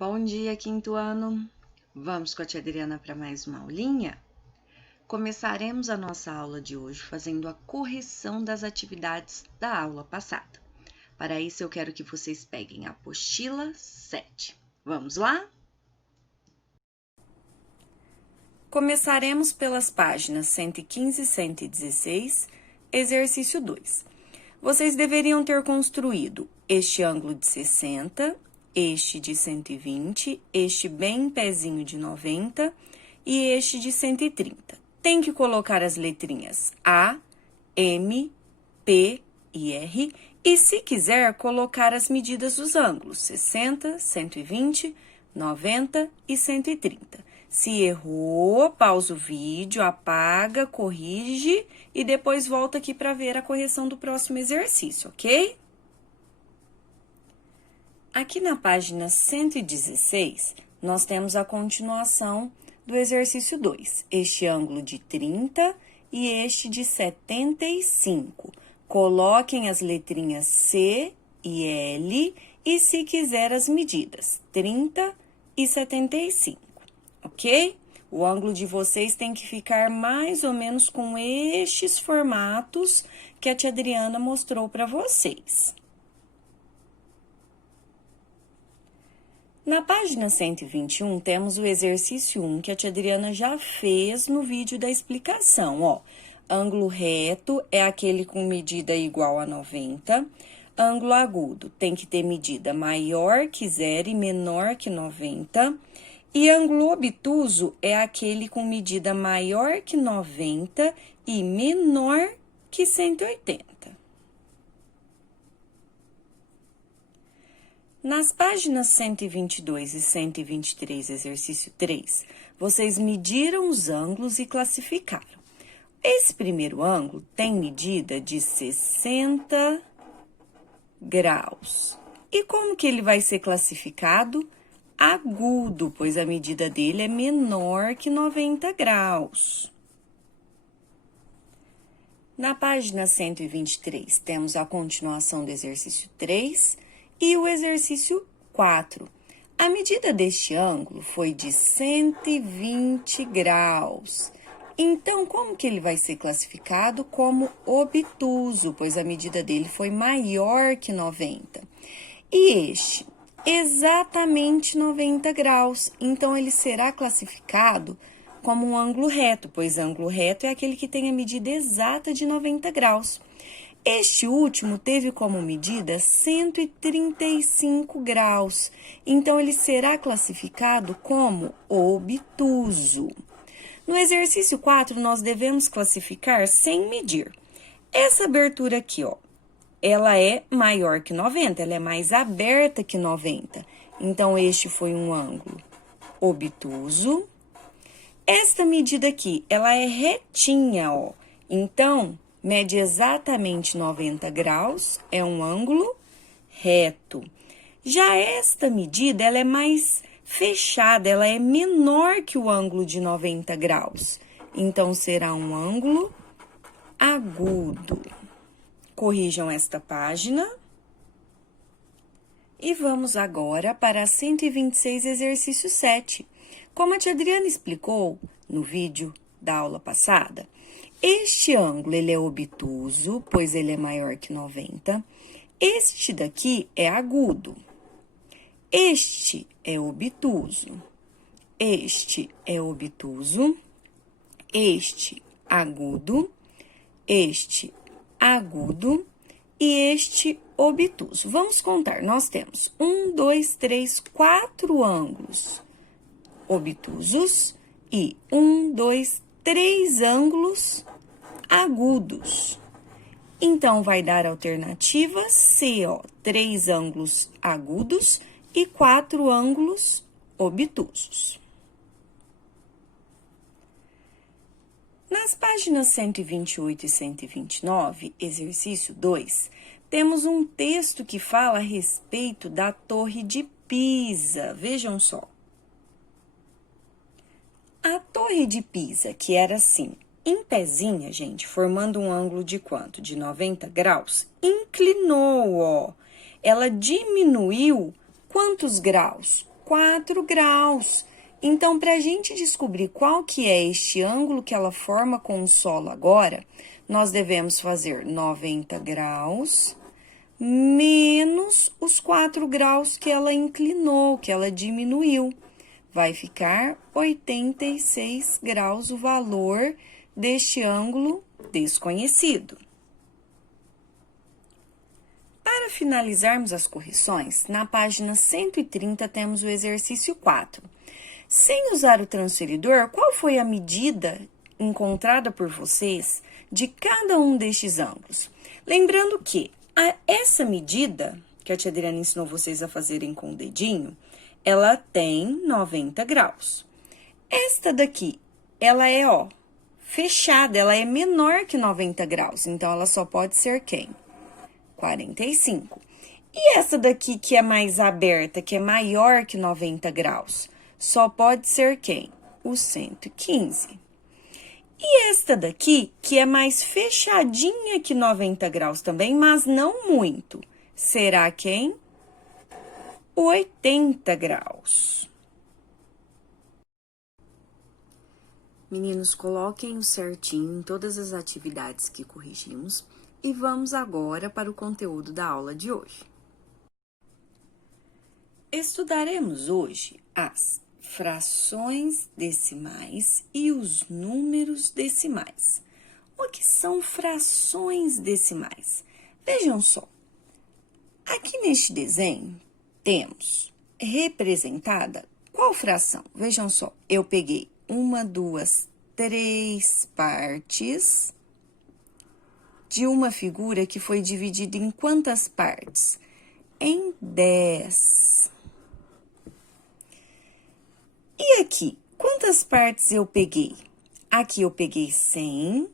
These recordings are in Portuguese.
Bom dia, quinto ano! Vamos com a tia Adriana para mais uma aulinha? Começaremos a nossa aula de hoje fazendo a correção das atividades da aula passada. Para isso, eu quero que vocês peguem a apostila 7. Vamos lá? Começaremos pelas páginas 115 e 116, exercício 2. Vocês deveriam ter construído este ângulo de 60, este de 120, este bem em pezinho de 90 e este de 130. Tem que colocar as letrinhas A, M, P e R e, se quiser, colocar as medidas dos ângulos 60, 120, 90 e 130. Se errou, pausa o vídeo, apaga, corrige e depois volta aqui para ver a correção do próximo exercício, ok? Aqui na página 116, nós temos a continuação do exercício 2. Este ângulo de 30 e este de 75. Coloquem as letrinhas C e L e, se quiser, as medidas 30 e 75. Ok? O ângulo de vocês tem que ficar mais ou menos com estes formatos que a tia Adriana mostrou para vocês. Na página 121, temos o exercício 1 que a tia Adriana já fez no vídeo da explicação, ó. Ângulo reto é aquele com medida igual a 90. Ângulo agudo tem que ter medida maior que 0 e menor que 90. E ângulo obtuso é aquele com medida maior que 90 e menor que 180. Nas páginas 122 e 123, exercício 3, vocês mediram os ângulos e classificaram. Esse primeiro ângulo tem medida de 60 graus. E como que ele vai ser classificado? Agudo, pois a medida dele é menor que 90 graus. Na página 123, temos a continuação do exercício 3 e o exercício 4. A medida deste ângulo foi de 120 graus. Então, como que ele vai ser classificado? Como obtuso, pois a medida dele foi maior que 90. E este? Exatamente 90 graus, então ele será classificado como um ângulo reto, pois ângulo reto é aquele que tem a medida exata de 90 graus. Este último teve como medida 135 graus, então ele será classificado como obtuso. No exercício 4, nós devemos classificar sem medir. Essa abertura aqui, ó, ela é maior que 90, ela é mais aberta que 90. Então, este foi um ângulo obtuso. Esta medida aqui, ela é retinha, ó. Então, mede exatamente 90 graus, é um ângulo reto. Já esta medida, ela é mais fechada, ela é menor que o ângulo de 90 graus. Então, será um ângulo agudo. Corrijam esta página. E vamos agora para 126, exercício 7. Como a tia Adriana explicou no vídeo da aula passada, este ângulo ele é obtuso, pois ele é maior que 90. Este daqui é agudo. Este é obtuso. Este é obtuso. Este agudo. Este agudo e este obtuso. Vamos contar, nós temos 1, 2, 3, 4 ângulos obtusos e 1, 2, 3 ângulos agudos. Então, vai dar a alternativa C, ó, 3 ângulos agudos e 4 ângulos obtusos. Nas páginas 128 e 129, exercício 2, temos um texto que fala a respeito da Torre de Pisa. Vejam só. A Torre de Pisa, que era assim, em pezinha, gente, formando um ângulo de quanto? De 90 graus, inclinou, ó. Ela diminuiu quantos graus? 4 graus. Então, para a gente descobrir qual que é este ângulo que ela forma com o solo agora, nós devemos fazer 90 graus menos os 4 graus que ela inclinou, que ela diminuiu. Vai ficar 86 graus o valor deste ângulo desconhecido. Para finalizarmos as correções, na página 130 temos o exercício 4. Sem usar o transferidor, qual foi a medida encontrada por vocês de cada um destes ângulos? Lembrando que essa medida, que a tia Adriana ensinou vocês a fazerem com o dedinho, ela tem 90 graus. Esta daqui, ela é, fechada, ela é menor que 90 graus, então ela só pode ser quem? 45. E essa daqui que é mais aberta, que é maior que 90 graus, só pode ser quem? O 115. E esta daqui, que é mais fechadinha que 90 graus também, mas não muito, será quem? 80 graus. Meninos, coloquem o certinho em todas as atividades que corrigimos e vamos agora para o conteúdo da aula de hoje. Estudaremos hoje as frações decimais e os números decimais. O que são frações decimais? Vejam só, aqui neste desenho temos representada qual fração? Vejam só, eu peguei 1, 2, 3 partes de uma figura que foi dividida em quantas partes? Em 10. E aqui, quantas partes eu peguei? Aqui eu peguei 100,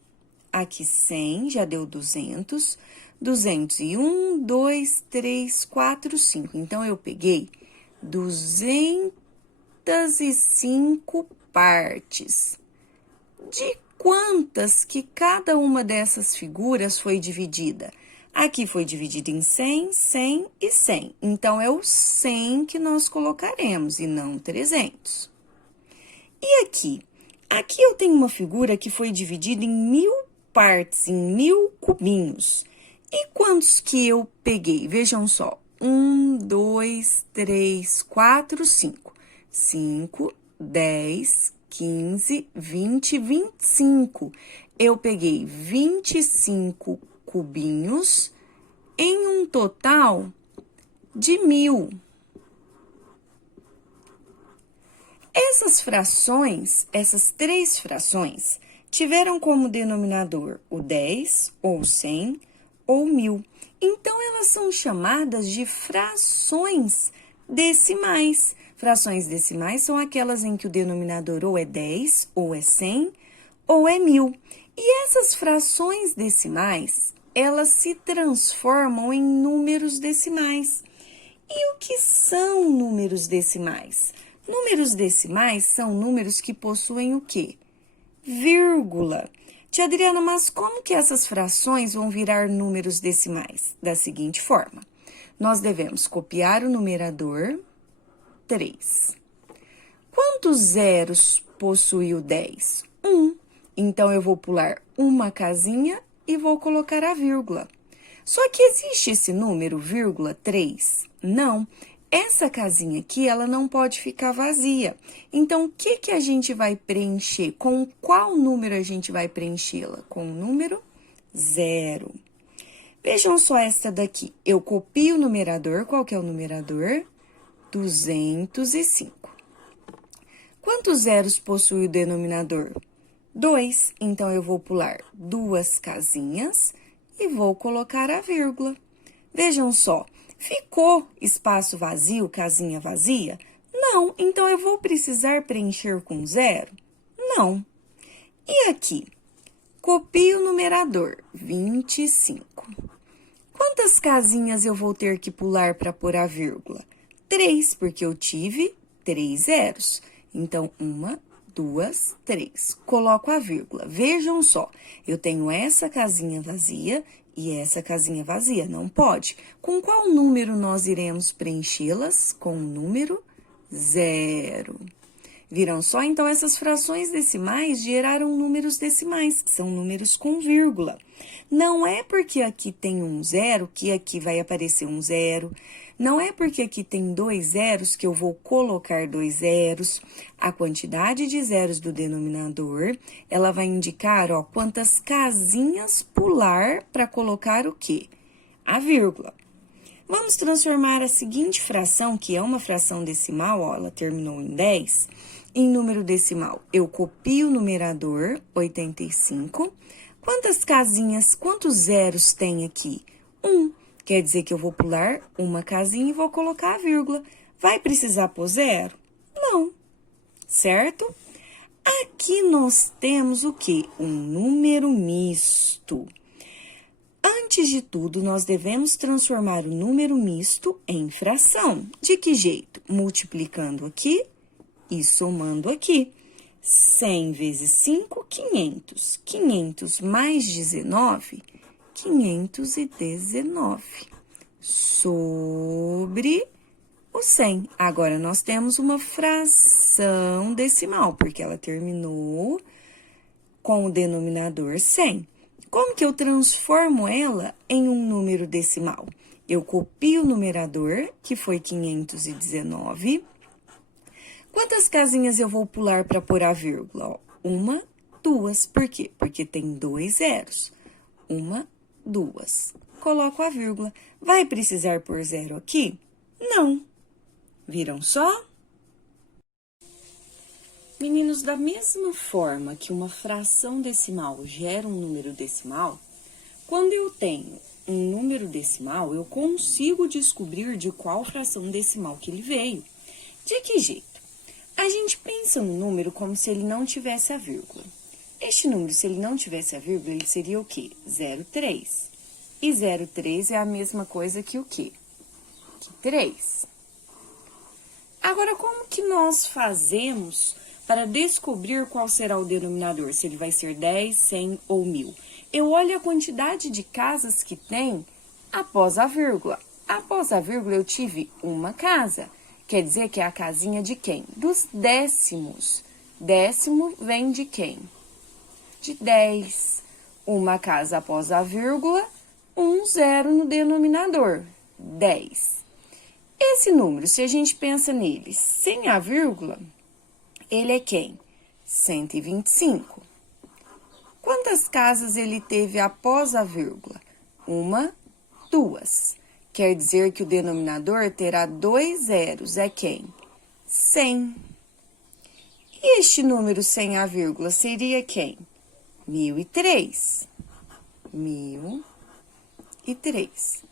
aqui 100, já deu 200, 201, 2, 3, 4, 5. Então, eu peguei 205 partes. De quantas que cada uma dessas figuras foi dividida? Aqui foi dividida em 100, 100 e 100. Então, é o 100 que nós colocaremos e não 300. E aqui? Aqui eu tenho uma figura que foi dividida em 1000 partes, em 1000 cubinhos. E quantos que eu peguei? Vejam só. 1, 2, 3, 4, 5. 5, 10, 15, 20, 25. Eu peguei 25 cubinhos em um total de 1000. Essas frações, essas 3 frações, tiveram como denominador o 10, ou 100, ou 1000. Então, elas são chamadas de frações decimais. Frações decimais são aquelas em que o denominador ou é 10, ou é 100, ou é 1000. E essas frações decimais, elas se transformam em números decimais. E o que são números decimais? Números decimais são números que possuem o quê? Vírgula. Tia Adriana, mas como que essas frações vão virar números decimais? Da seguinte forma, nós devemos copiar o numerador 3. Quantos zeros possui o 10? 1. Então, eu vou pular uma casinha e vou colocar a vírgula. Só que existe esse número, vírgula 3? Não. Essa casinha aqui, ela não pode ficar vazia. Então, o que que a gente vai preencher? Com qual número a gente vai preenchê-la? Com o número 0. Vejam só essa daqui. Eu copio o numerador. Qual que é o numerador? 205. Quantos zeros possui o denominador? 2. Então, eu vou pular 2 casinhas e vou colocar a vírgula. Vejam só. Ficou espaço vazio, casinha vazia? Não, então eu vou precisar preencher com 0? Não. E aqui? Copio o numerador, 25. Quantas casinhas eu vou ter que pular para pôr a vírgula? 3, porque eu tive 3 zeros. Então, 1, 2, 3. Coloco a vírgula. Vejam só, eu tenho essa casinha vazia e essa casinha vazia, não pode. Com qual número nós iremos preenchê-las? Com o número 0. Viram só? Então, essas frações decimais geraram números decimais, que são números com vírgula. Não é porque aqui tem um 0 que aqui vai aparecer um 0. Não é porque aqui tem 2 zeros que eu vou colocar 2 zeros. A quantidade de zeros do denominador, ela vai indicar, ó, quantas casinhas pular para colocar o quê? A vírgula. Vamos transformar a seguinte fração, que é uma fração decimal, ó, ela terminou em 10, em número decimal. Eu copio o numerador, 85. Quantas casinhas, quantos zeros tem aqui? 1. Quer dizer que eu vou pular uma casinha e vou colocar a vírgula. Vai precisar pôr 0? Não. Certo? Aqui nós temos o quê? Um número misto. Antes de tudo, nós devemos transformar o número misto em fração. De que jeito? Multiplicando aqui e somando aqui. 100 vezes 5, 500. 500 mais 19, 519. Sobre o 100. Agora, nós temos uma fração decimal, porque ela terminou com o denominador 100. Como que eu transformo ela em um número decimal? Eu copio o numerador, que foi 519. Quantas casinhas eu vou pular para pôr a vírgula? 1, 2. Por quê? Porque tem 2 zeros. 1, 2. Coloco a vírgula. Vai precisar pôr 0 aqui? Não. Viram só? Meninos, da mesma forma que uma fração decimal gera um número decimal, quando eu tenho um número decimal, eu consigo descobrir de qual fração decimal que ele veio. De que jeito? A gente pensa no número como se ele não tivesse a vírgula. Este número, se ele não tivesse a vírgula, ele seria o quê? 0,3. E 0,3 é a mesma coisa que o quê? Que 3. Agora, como que nós fazemos para descobrir qual será o denominador, se ele vai ser 10, 100 ou 1000. Eu olho a quantidade de casas que tem após a vírgula. Após a vírgula, eu tive uma casa. Quer dizer que é a casinha de quem? Dos décimos. Décimo vem de quem? De 10. Uma casa após a vírgula, um 0 no denominador, 10. Esse número, se a gente pensa nele sem a vírgula, ele é quem? 125. Quantas casas ele teve após a vírgula? 1, 2. Quer dizer que o denominador terá 2 zeros. É quem? 100. E este número sem a vírgula seria quem? 1003. 1003.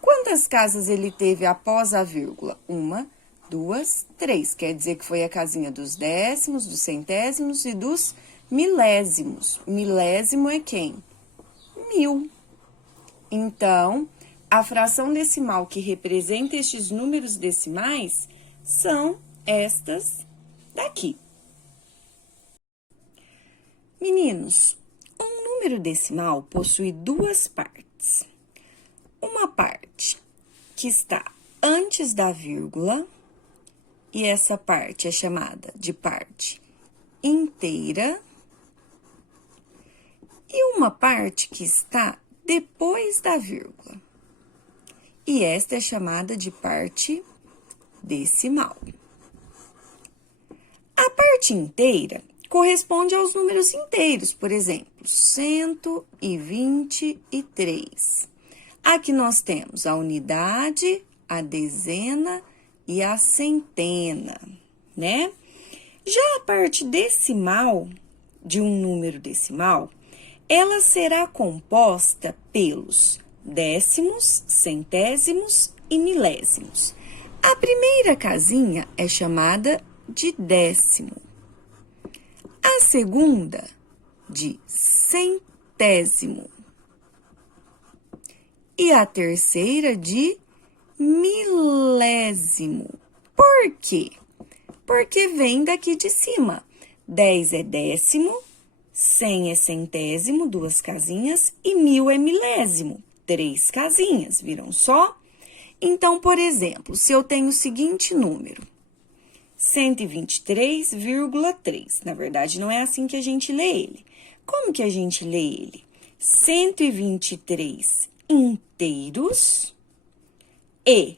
Quantas casas ele teve após a vírgula? 1, 2, 3. Quer dizer que foi a casinha dos décimos, dos centésimos e dos milésimos. Milésimo é quem? 1000. Então, a fração decimal que representa estes números decimais são estas daqui. Meninos, um número decimal possui duas partes. Uma parte que está antes da vírgula, e essa parte é chamada de parte inteira, e uma parte que está depois da vírgula, e esta é chamada de parte decimal. A parte inteira corresponde aos números inteiros, por exemplo, 123. Aqui nós temos a unidade, a dezena e a centena, né? Já a parte decimal de um número decimal, ela será composta pelos décimos, centésimos e milésimos. A primeira casinha é chamada de décimo. A segunda, de centésimo. E a terceira, de milésimo. Por quê? Porque vem daqui de cima. 10 é décimo, 100 é centésimo, 2 casinhas, e 1000 é milésimo, 3 casinhas, viram só? Então, por exemplo, se eu tenho o seguinte número, 123,3. Na verdade, não é assim que a gente lê ele. Como que a gente lê ele? 123 inteiros e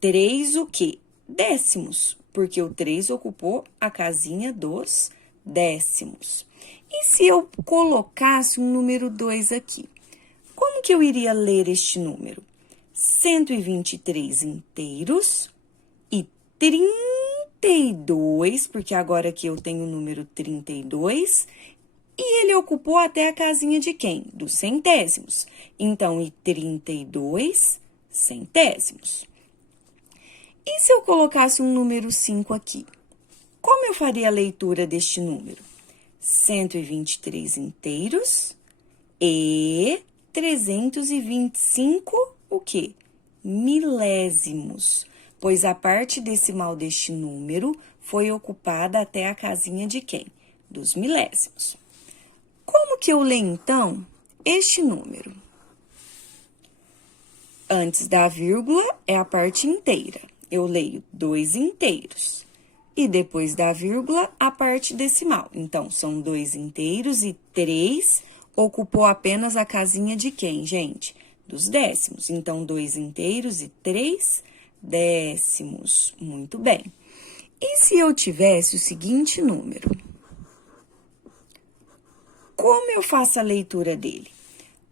3 o quê? Décimos, porque o 3 ocupou a casinha dos décimos. E se eu colocasse um número 2 aqui? Como que eu iria ler este número? 123 inteiros e 32, porque agora aqui eu tenho o número 32, e ele ocupou até a casinha de quem? Dos centésimos. Então, e 32 centésimos. E se eu colocasse um número 5 aqui? Como eu faria a leitura deste número? 123 inteiros e 325, o quê? Milésimos, pois a parte decimal deste número foi ocupada até a casinha de quem? Dos milésimos. Como que eu leio, então, este número? Antes da vírgula é a parte inteira. Eu leio 2 inteiros. E depois da vírgula, a parte decimal. Então, são 2 inteiros e 3 ocupou apenas a casinha de quem, gente? Dos décimos. Então, 2 inteiros e 3 décimos. Muito bem. E se eu tivesse o seguinte número? Como eu faço a leitura dele?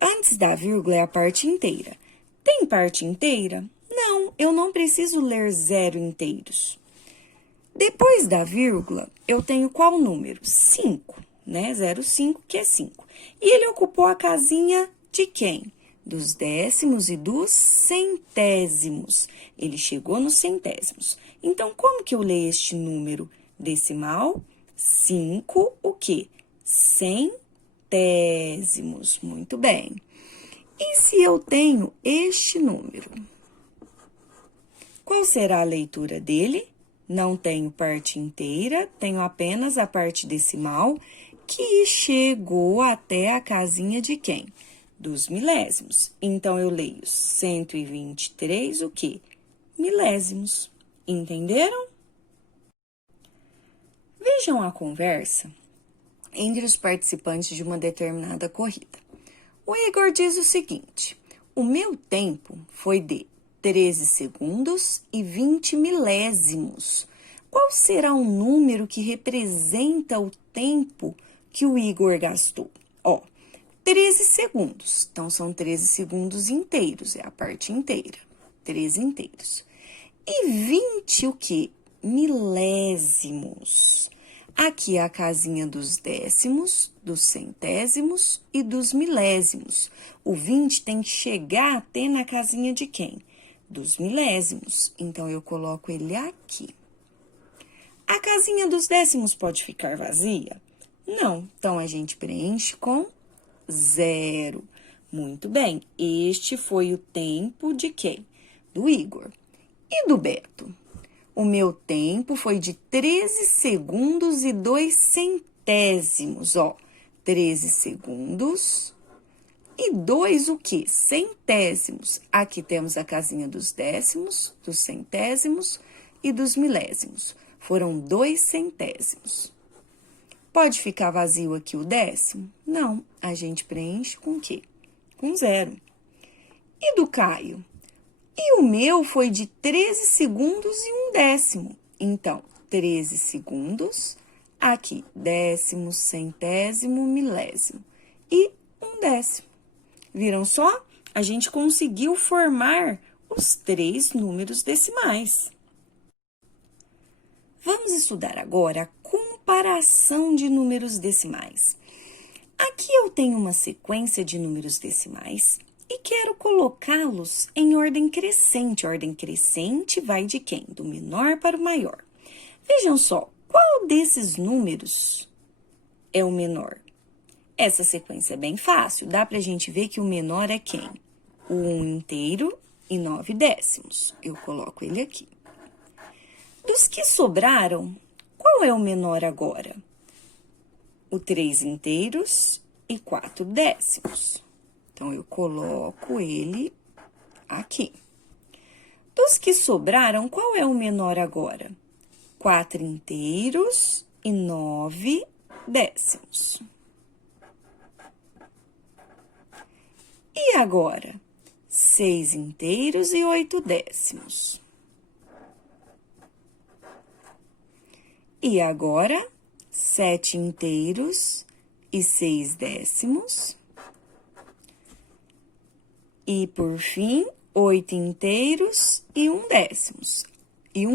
Antes da vírgula é a parte inteira. Tem parte inteira? Não, eu não preciso ler 0 inteiros. Depois da vírgula, eu tenho qual número? 5, né? 0,5, que é 5. E ele ocupou a casinha de quem? Dos décimos e dos centésimos. Ele chegou nos centésimos. Então, como que eu leio este número decimal? 5, o quê? Centésimos. Muito bem. E se eu tenho este número? Qual será a leitura dele? Não tenho parte inteira, tenho apenas a parte decimal, que chegou até a casinha de quem? Dos milésimos. Então, eu leio 123, o quê? Milésimos. Entenderam? Vejam a conversa entre os participantes de uma determinada corrida. O Igor diz o seguinte: o meu tempo foi de 13 segundos e 20 milésimos. Qual será o número que representa o tempo que o Igor gastou? Ó, 13 segundos. Então, são 13 segundos inteiros, é a parte inteira. 13 inteiros. E 20 o quê? Milésimos. Aqui é a casinha dos décimos, dos centésimos e dos milésimos. O 20 tem que chegar até na casinha de quem? Dos milésimos. Então, eu coloco ele aqui. A casinha dos décimos pode ficar vazia? Não. Então, a gente preenche com 0. Muito bem. Este foi o tempo de quem? Do Igor. E do Beto? O meu tempo foi de 13 segundos e 2 centésimos. Ó, 13 segundos e 2 o quê? Centésimos. Aqui temos a casinha dos décimos, dos centésimos e dos milésimos. Foram 2 centésimos. Pode ficar vazio aqui o décimo? Não, a gente preenche com o quê? Com 0. E do Caio? E o meu foi de 13 segundos e 1 décimo. Então, 13 segundos, aqui, décimo, centésimo, milésimo. E 1 décimo. Viram só? A gente conseguiu formar os 3 números decimais. Vamos estudar agora a comparação de números decimais. Aqui eu tenho uma sequência de números decimais e quero colocá-los em ordem crescente. Ordem crescente vai de quem? Do menor para o maior. Vejam só, qual desses números é o menor? Essa sequência é bem fácil, dá pra gente ver que o menor é quem? O 1 inteiro e 9 décimos. Eu coloco ele aqui. Dos que sobraram, qual é o menor agora? O 3 inteiros e 4 décimos. Então, eu coloco ele aqui. Dos que sobraram, qual é o menor agora? 4 inteiros e 9 décimos. E agora, 6 inteiros e 8 décimos. E agora, 7 inteiros e 6 décimos. E, por fim, 8 inteiros e 1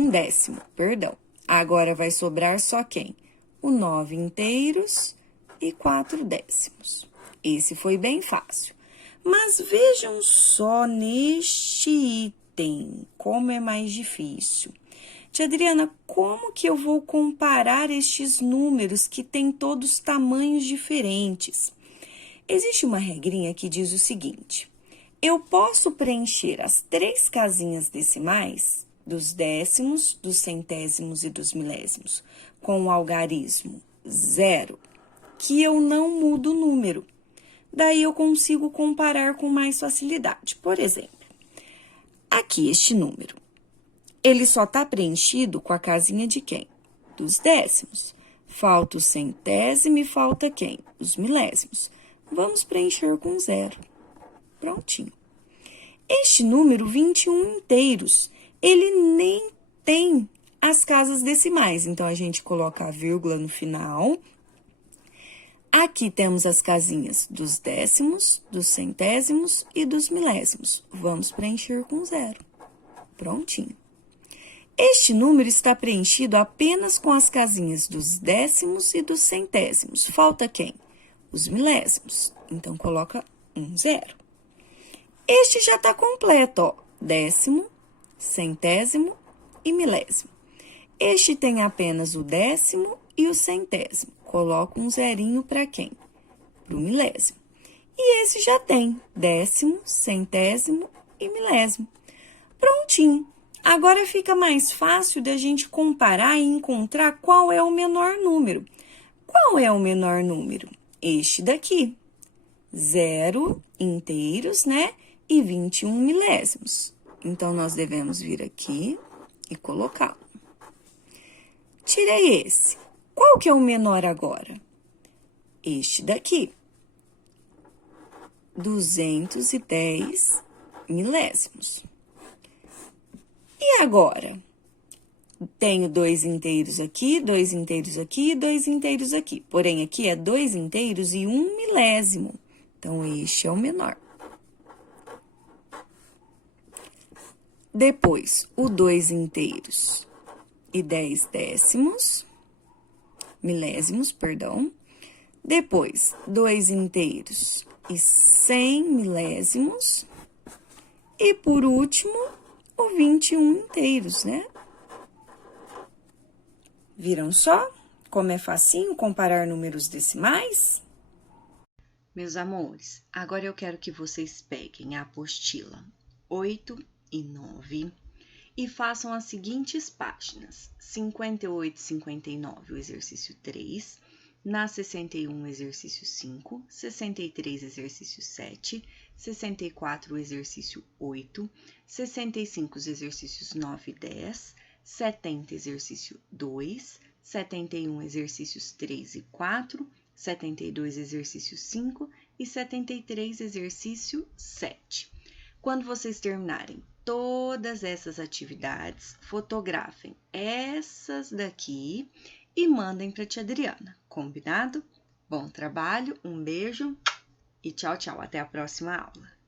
décimo, perdão. Agora, vai sobrar só quem? O 9 inteiros e 4 décimos. Esse foi bem fácil. Mas vejam só neste item, como é mais difícil. Tia Adriana, como que eu vou comparar estes números que têm todos tamanhos diferentes? Existe uma regrinha que diz o seguinte: eu posso preencher as 3 casinhas decimais dos décimos, dos centésimos e dos milésimos com o algarismo 0, que eu não mudo o número. Daí eu consigo comparar com mais facilidade. Por exemplo, aqui este número, ele só está preenchido com a casinha de quem? Dos décimos. Falta o centésimo e falta quem? Os milésimos. Vamos preencher com 0. Prontinho. Este número, 21 inteiros, ele nem tem as casas decimais. Então, a gente coloca a vírgula no final. Aqui temos as casinhas dos décimos, dos centésimos e dos milésimos. Vamos preencher com 0. Prontinho. Este número está preenchido apenas com as casinhas dos décimos e dos centésimos. Falta quem? Os milésimos. Então, coloca 0. Este já está completo, ó. Décimo, centésimo e milésimo. Este tem apenas o décimo e o centésimo. Coloca um zerinho para quem? Para o milésimo. E esse já tem décimo, centésimo e milésimo. Prontinho. Agora fica mais fácil da gente comparar e encontrar qual é o menor número. Qual é o menor número? Este daqui. 0 inteiros, né? E 21 milésimos. Então, nós devemos vir aqui e colocá-lo. Tirei esse. Qual que é o menor agora? Este daqui. 210 milésimos. E agora? Tenho 2 inteiros aqui, 2 inteiros aqui e 2 inteiros aqui. Porém, aqui é 2 inteiros e 1 milésimo. Então, este é o menor. Depois, o 2 inteiros e 10 décimos, milésimos, perdão. Depois, 2 inteiros e 100 milésimos. E, por último, o 21 inteiros, né? Viram só como é facinho comparar números decimais? Meus amores, agora eu quero que vocês peguem a apostila 8 e 9 e façam as seguintes páginas: 58 e 59, o exercício 3, na 61, o exercício 5, 63, exercício 7, 64, o exercício 8, 65, os exercícios 9 e 10, 70, exercício 2, 71, exercícios 3 e 4, 72, exercício 5 e 73, exercício 7. Quando vocês terminarem todas essas atividades, fotografem essas daqui e mandem para a tia Adriana, combinado? Bom trabalho, um beijo e tchau, tchau. Até a próxima aula.